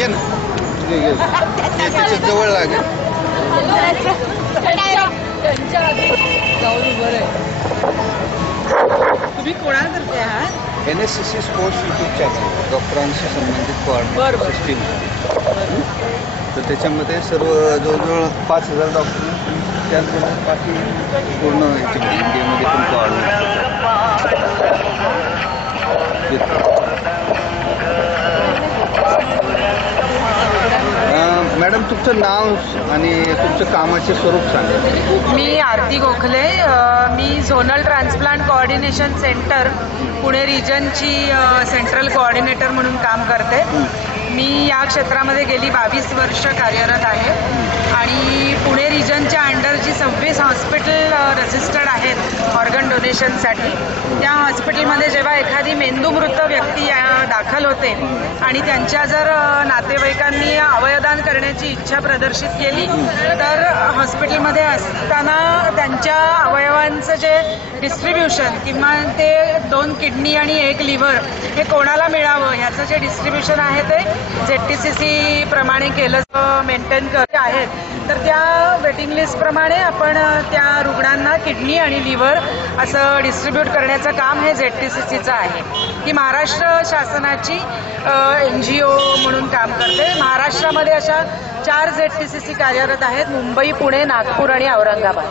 घे ना त्याच्या जवळ लागेल. तुम्ही कोणातर्फे आहात? NSCC स्पोर्ट्स यूट्यूब चॅनल डॉक्टरांशी संबंधित कोऑर्डिनेटर सिस्टीम. तर त्याच्यामध्ये सर्व जवळजवळ 5,000 डॉक्टर त्याचबरोबर बाकी पूर्ण याच्यामध्ये इंडियामध्ये पण कोऑर्डिनेटर. मॅडम तुमचं नाव आणि तुमचं कामाचे स्वरूप सांगा. मी आरती गोखले. मी zonal transplant coordination centre Pune रिजनची सेंट्रल कोऑर्डिनेटर म्हणून काम करते. मी या क्षेत्रामध्ये गेली 22 वर्ष कार्यरत आहे आणि पुणे रिजनच्या अंडर जी 26 हॉस्पिटल रजिस्टर्ड आहेत ऑर्गन डोनेशनसाठी, त्या हॉस्पिटलमध्ये जेव्हा एखादी मेंदूमृत व्यक्ती दाखल होते आणि त्यांच्या जर नातेवाईकांनी अवयवदान करण्याची इच्छा प्रदर्शित केली तर हॉस्पिटलमध्ये असताना त्यांच्या अवयवांचं जे डिस्ट्रीब्युशन किंवा ते 2 किडनी आणि 1 लिव्हर हे कोणाला मिळावं ह्याचं जे डिस्ट्रीब्युशन आहे ते ZTCC प्रमाणे केलं मेंटेन करत आहेत. तर त्या वेटिंग लिस्टप्रमाणे आपण त्या रुग्णांना किडनी आणि लिव्हर असं डिस्ट्रीब्यूट करण्याचं काम हे ZTCCचं आहे. ही महाराष्ट्र शासनाची NGO म्हणून काम करते. महाराष्ट्रामध्ये अशा 4 ZTCC कार्यरत आहेत: मुंबई, पुणे, नागपूर आणि औरंगाबाद.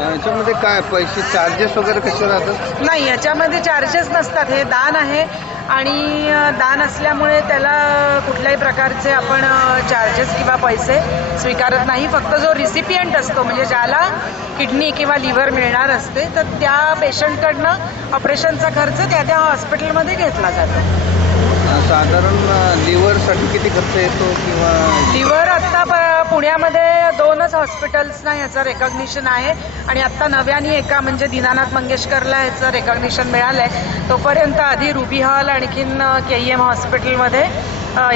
याच्यामध्ये काय पैसे चार्जेस वगैरे कसे राहतात? नाही, याच्यामध्ये चार्जेस नसतात. हे दान आहे आणि दान असल्यामुळे त्याला कुठल्याही प्रकारचे आपण चार्जेस किंवा पैसे स्वीकारत नाही. फक्त जो रिसिपियंट असतो म्हणजे ज्याला किडनी किंवा लिव्हर मिळणार असते तर त्या पेशंटकडनं ऑपरेशनचा खर्च त्या त्या हॉस्पिटलमध्ये घेतला जातो. साधारण लिव्हरसाठी किती खर्च येतो? किंवा लिव्हर आत्ता पुण्यामध्ये 2च हॉस्पिटल्सना याचं रेकॉग्निशन आहे आणि आत्ता नव्याने एका म्हणजे दीनानाथ मंगेशकरला याचं रेकॉग्निशन मिळालंय. तोपर्यंत आधी रुबी हॉल आणखीन KEM हॉस्पिटलमध्ये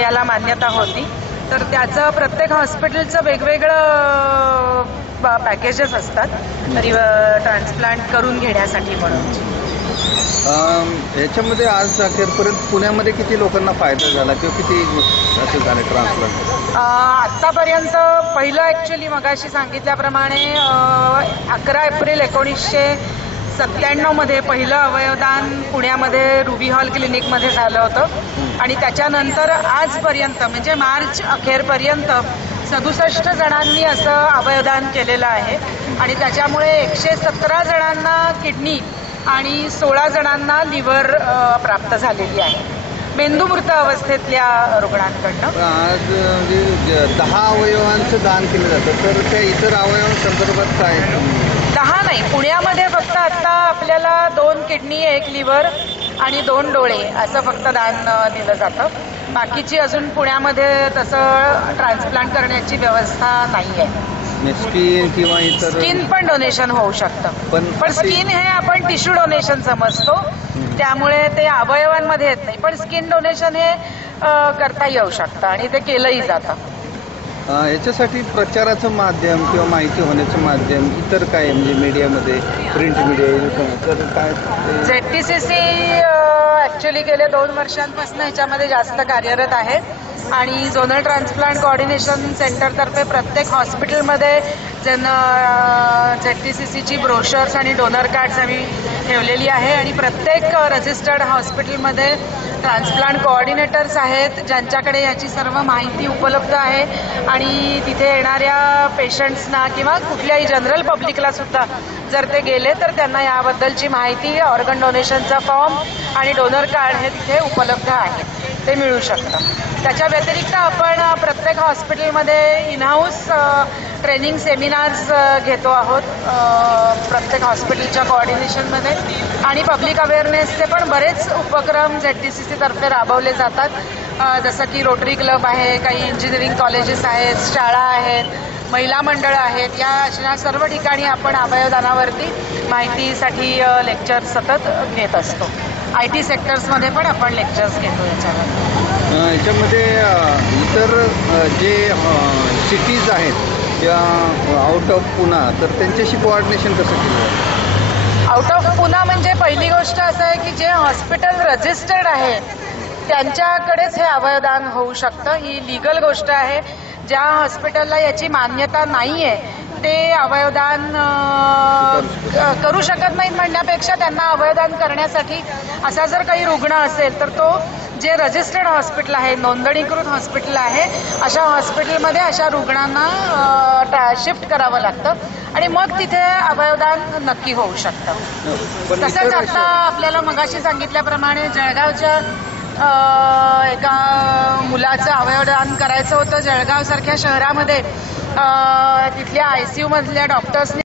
याला मान्यता होती. तर त्याचं प्रत्येक हॉस्पिटलचं वेगवेगळं पॅकेजेस असतात ट्रान्सप्लांट करून घेण्यासाठी म्हणून. याच्यामध्ये आज अखेरपर्यंत पुण्यामध्ये किती लोकांना फायदा झाला किंवा किती असं झालं ट्रान्सप्लांट? आत्तापर्यंत पहिलं ॲक्च्युली मगाशी सांगितल्याप्रमाणे 11 एप्रिल 1997 मध्ये पहिलं अवयवदान पुण्यामध्ये रुबी हॉल क्लिनिकमध्ये झालं होतं आणि त्याच्यानंतर आजपर्यंत म्हणजे मार्च अखेरपर्यंत 67 जणांनी असं अवयवदान केलेलं आहे आणि त्याच्यामुळे 117 जणांना किडनी आणि 16 जणांना लिव्हर प्राप्त झालेली आहे मेंदूमृत अवस्थेतल्या रुग्णांकडनं. आज म्हणजे 10 अवयवांचं दान केलं जातं, तर त्या इतर अवयवांसंदर्भात काय? 10 नाही, पुण्यामध्ये फक्त आता आपल्याला 2 किडनी 1 लिव्हर आणि 2 डोळे असं फक्त दान दिलं जातं. बाकीची अजून पुण्यामध्ये तसं ट्रान्सप्लांट करण्याची व्यवस्था नाही आहे. स्किन किंवा इतर स्किन पण डोनेशन होऊ शकतं, पण स्किन हे आपण टिश्यू डोनेशन समजतो त्यामुळे ते अवयवांमध्ये येत नाही. पण स्किन डोनेशन हे करता येऊ शकतं आणि ते केलंही जातं. याच्यासाठी प्रचाराचं माध्यम किंवा माहिती होण्याचं माध्यम इतर काय म्हणजे मीडियामध्ये प्रिंट मीडिया तर काय? ZTCC ॲक्च्युली गेल्या 2 वर्षांपासून ह्याच्यामध्ये जास्त कार्यरत आहे आणि झोनल ट्रान्सप्लांट कोऑर्डिनेशन सेंटरतर्फे प्रत्येक हॉस्पिटलमध्ये ZTCCची ब्रोशर्स आणि डोनर कार्ड्स आम्ही ठेवलेली आहे आणि प्रत्येक रजिस्टर्ड हॉस्पिटलमध्ये ट्रान्सप्लांट कोऑर्डिनेटर्स आहेत ज्यांच्याकडे याची सर्व माहिती उपलब्ध आहे आणि तिथे येणाऱ्या पेशंट्सना किंवा कुठल्याही जनरल पब्लिकला सुद्धा जर ते गेले तर त्यांना याबद्दलची माहिती, ऑर्गन डोनेशनचा फॉर्म आणि डोनर कार्ड हे तिथे उपलब्ध आहे, ते मिळू शकतं. त्याच्या व्यतिरिक्त आपण प्रत्येक हॉस्पिटलमध्ये इनहाऊस ट्रेनिंग सेमिनार्स घेतो आहोत प्रत्येक हॉस्पिटलच्या कोऑर्डिनेशनमध्ये आणि पब्लिक अवेअरनेसचे पण बरेच उपक्रम ZTCC तर्फे राबवले जातात. जसं की रोटरी क्लब आहे, काही इंजिनिअरिंग कॉलेजेस आहेत, शाळा आहेत, महिला मंडळं आहेत. या अशा सर्व ठिकाणी आपण अवयवदानावरती माहितीसाठी लेक्चर सतत घेत असतो. IT सेक्टर्समध्ये पण आपण लेक्चर्स घेतो. याच्यामध्ये इतर जे सिटीज आहेत किंवा आउट ऑफ पुणा तर त्यांच्याशी कोऑर्डिनेशन कसं केलं? आउट ऑफ पुणा म्हणजे पहिली गोष्ट असं आहे की जे हॉस्पिटल रजिस्टर्ड आहे त्यांच्याकडेच हे अवयवदान होऊ शकतं. ही लिगल गोष्ट आहे. ज्या हॉस्पिटलला याची मान्यता नाहीये ते अवयवदान करू शकत नाहीत म्हणण्यापेक्षा त्यांना अवयवदान करण्यासाठी असा जर काही रुग्ण असेल तर तो जे रजिस्टर्ड हॉस्पिटल आहे, नोंदणीकृत हॉस्पिटल आहे, अशा हॉस्पिटलमध्ये अशा रुग्णांना शिफ्ट करावं लागतं आणि मग तिथे अवयवदान नक्की होऊ शकतं. तसंच आता आपल्याला मगाशी सांगितल्याप्रमाणे जळगावच्या एका मुलाचं अवयवदान करायचं होतं. जळगाव सारख्या शहरामध्ये तिथल्या ICU मधल्या डॉक्टर्सनी